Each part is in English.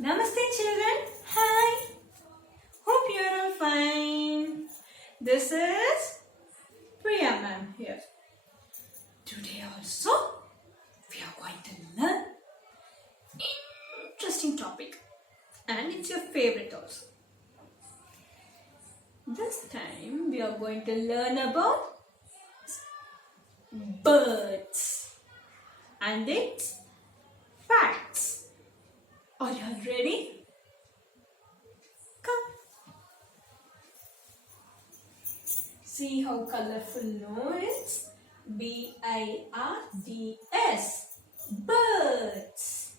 Namaste children. Hi. Hope you are all fine. This is Priya ma'am here. Today also we are going to learn interesting topic and it's your favorite also. This time we are going to learn about birds and its facts. Are you all ready? Come. See how colorful no it's? B-I-R-D-S. Birds.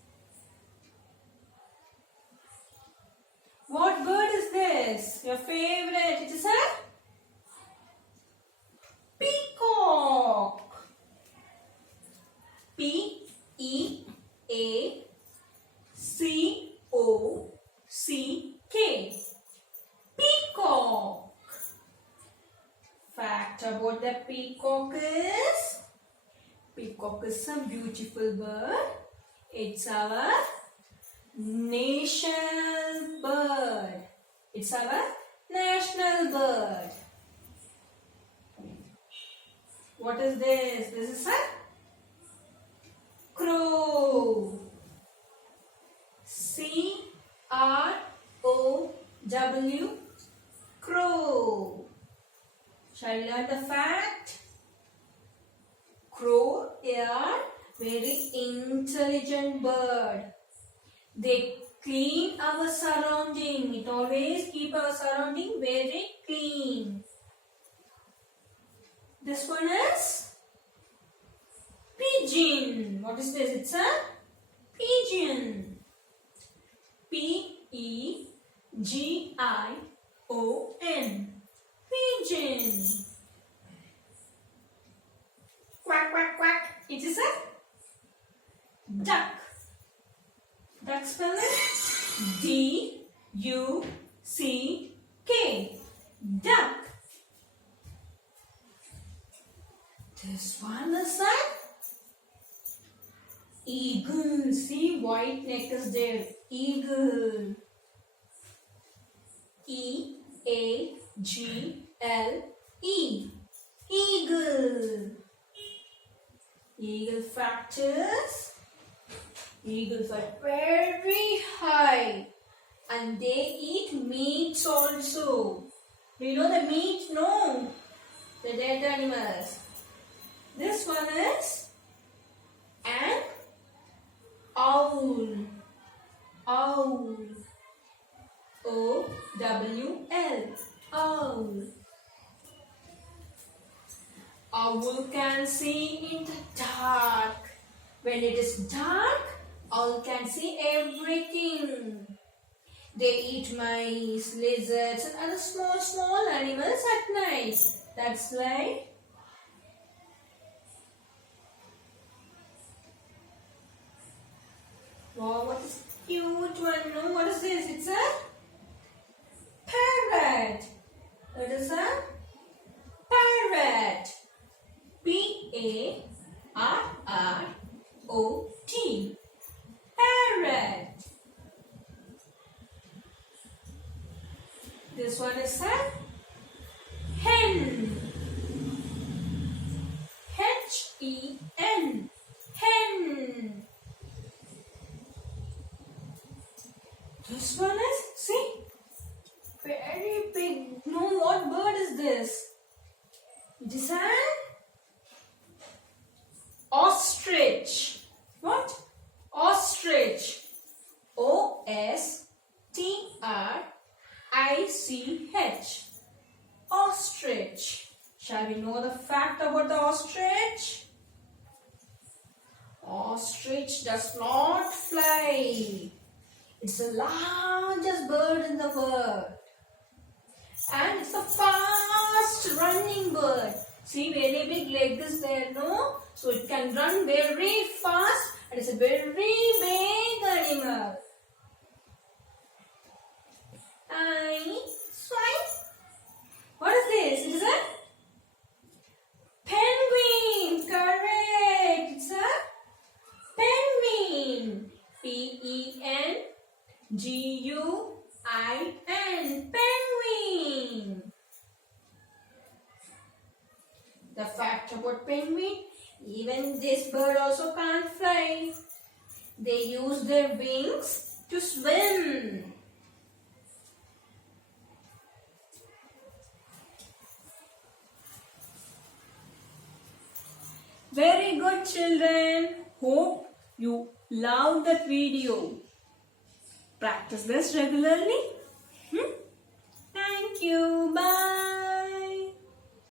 What bird is this? Your favorite? It is a peacock. P-E-A-C-O-C-K. Peacock. Fact about the peacock is a beautiful bird. It's our national bird. It's our national bird. What is this? This is a crow. C-R-O-W. Crow. Shall we learn the fact? Crow are very intelligent bird. They clean our surrounding. It always keep our surrounding very clean. This one is pigeon. What is this? It's a pigeon. P-E-G-I-O-N. Pigeon. Quack, quack, quack. It is a duck. Duck spelling D-U-C-K. Duck. This one is a eagle. See, white neck is there. Eagle. E-A-G-L-E. Eagle. Eagle factors. Eagles are very high and they eat meats also. Do you know the meat? No. The dead animals. This one is an owl. Owl. O-W-L. Owl. Owl can see in the dark. When it is dark, owl can see everything. They eat mice, lizards and other small animals at night. That's why wow, what is cute one? No, what is this? It's a parrot. It is a parrot. P-A-R-R-O-T. Parrot. This one is a hen. H-E-N. Hen. This one is, see, very big. No, what bird is this? It is an ostrich. What? Ostrich. O-S-T-R-I-C-H. Ostrich. Shall we know the fact about the ostrich? Ostrich does not fly. It's the largest bird in the world. And it's a fast running bird. See, very big leg is there, no? So it can run very fast and it's a very big animal. Swipe. What is this? It is a penguin. Correct. It's a penguin. P-E-N G-U-I-N, penguin. The fact about penguin, even this bird also can't fly. They use their wings to swim. Very good, children. Hope you loved that video. Practice this regularly. Thank you. Bye.